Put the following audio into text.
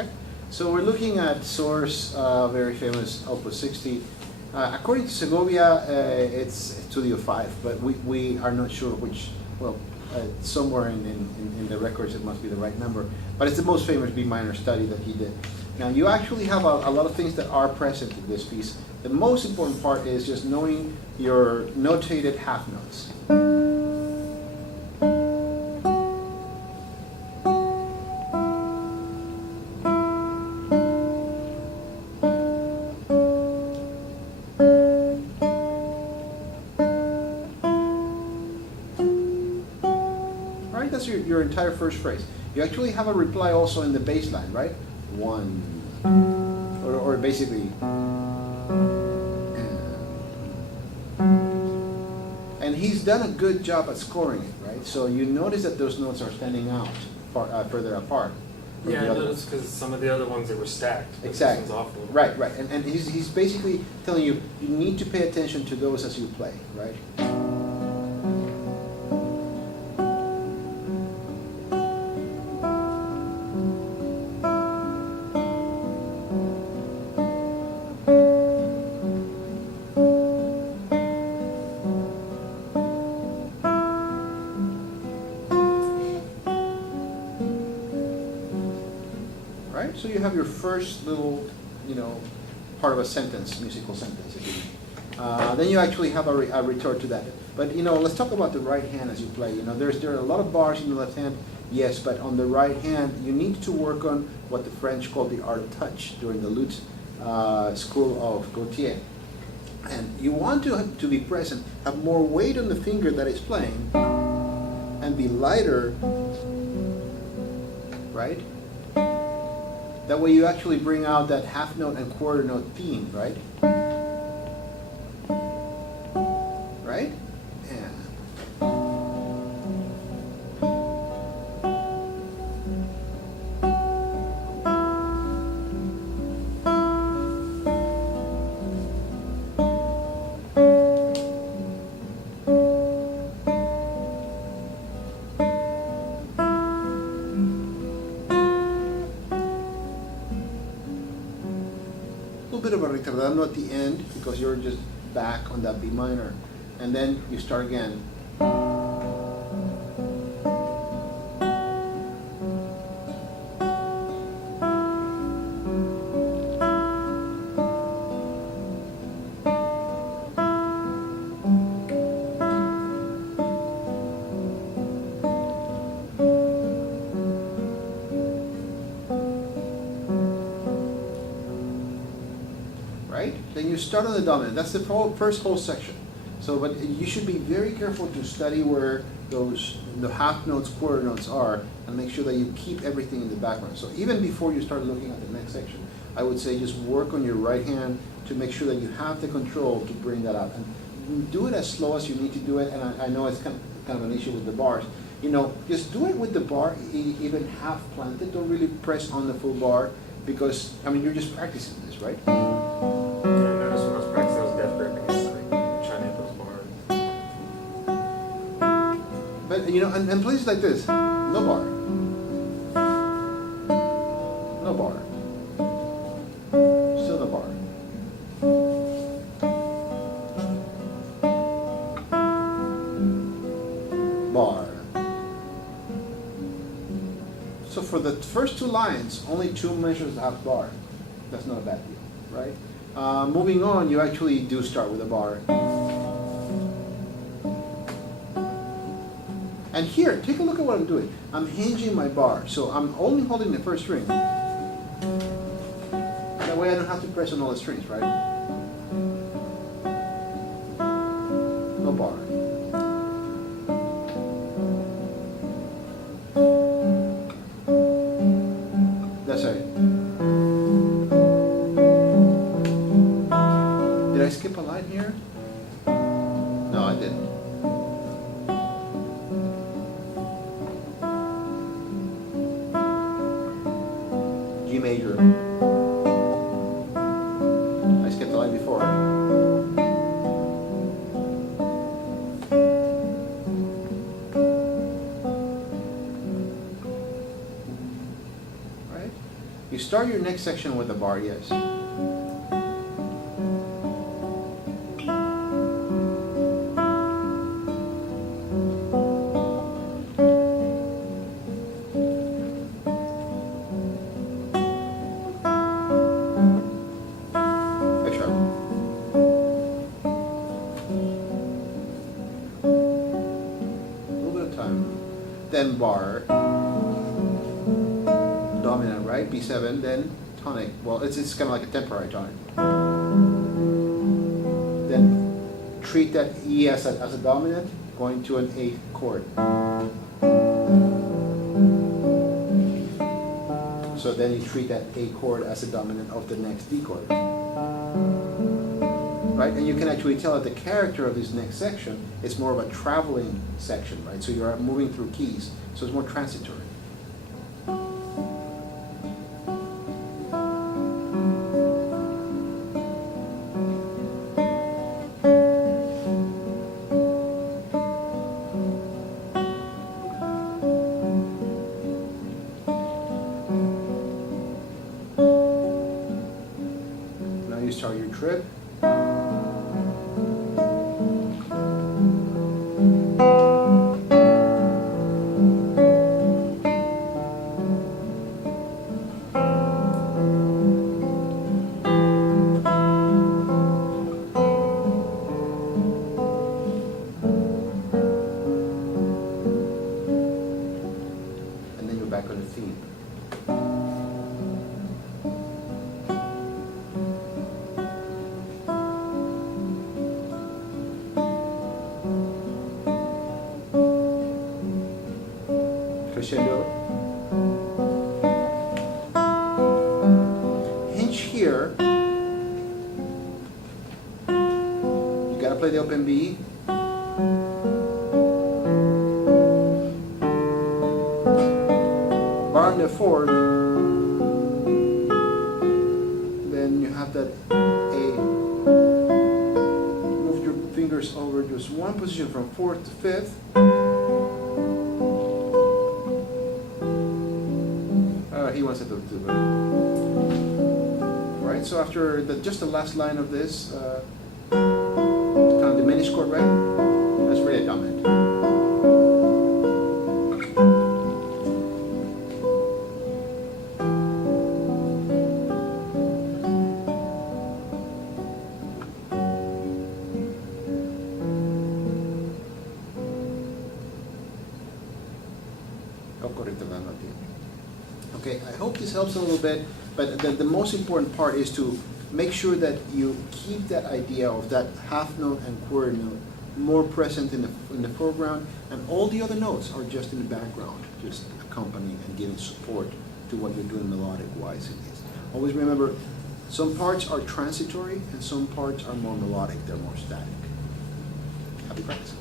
Okay, so we're looking at source, very famous Opus 60. According to Segovia, it's Studio 5, but we are not sure which, well, somewhere in the records it must be the right number, but it's the most famous B minor study that he did. Now you actually have a lot of things that are present in this piece. The most important part is just knowing your notated half notes. Right, that's your entire first phrase. You actually have a reply also in the bass line, right? One, or basically, and he's done a good job at scoring it, right? So you notice that those notes are standing out further apart. Yeah, I noticed because some of the other ones, they were stacked. Exactly. This one's off a little. Right, right, and he's basically telling you, you need to pay attention to those as you play, right? Right? So you have your first little, part of a sentence, musical sentence. Then you actually have a retort to that. But let's talk about the right hand as you play. There are a lot of bars in the left hand, yes, but on the right hand, you need to work on what the French call the art of touch during the lute school of Gautier. And you want to be present, have more weight on the finger that is playing, and be lighter, right? That way you actually bring out that half note and quarter note theme, right? Right? Yeah. Bit of a ritardando at the end because you're just back on that B minor, and then you start again. Right? Then you start on the dominant. That's the first whole section. So, but you should be very careful to study where the half notes, quarter notes are, and make sure that you keep everything in the background. So even before you start looking at the next section, I would say just work on your right hand to make sure that you have the control to bring that out. And do it as slow as you need to do it. And I know it's kind of an issue with the bars. Just do it with the bar even half planted. Don't really press on the full bar because, you're just practicing this, right? Yeah, I noticed when I was practicing, I was death gripping it, like trying to hit those bars. But and places like this, no bar, no bar, still no bar. Bar. So for the first two lines, only two measures have bar. That's not a bad deal, right? Moving on, you actually do start with a bar. And here, take a look at what I'm doing. I'm hinging my bar, so I'm only holding the first string. That way I don't have to press on all the strings, right? No bar. That's right. Did I skip a line here? No, I didn't. G major. I skipped the line before. Right? You start your next section with a bar, yes. F sharp. A little bit of time. Then bar. Dominant, right? B7, then tonic. Well, it's kind of like a temporary tonic. Then treat that E as a dominant, going to an 8 chord. So then you treat that A chord as a dominant of the next D chord. Right? And you can actually tell that the character of this next section is more of a traveling section, right? So you're moving through keys, so it's more transitory. Now you start your trip. And then you're back on the theme. Crescendo. Hinge here. You gotta play the open B. Bar on the fourth. Then you have that A. Move your fingers over just one position from fourth to fifth. He wants it to do it. Right, so after just the last line of this kind of diminished chord, right? That's really a dominant. Okay, I hope this helps a little bit, but the most important part is to make sure that you keep that idea of that half note and quarter note more present in the foreground, and all the other notes are just in the background, just accompanying and giving support to what you're doing melodic-wise in this. Always remember, some parts are transitory and some parts are more melodic, they're more static. Happy practice.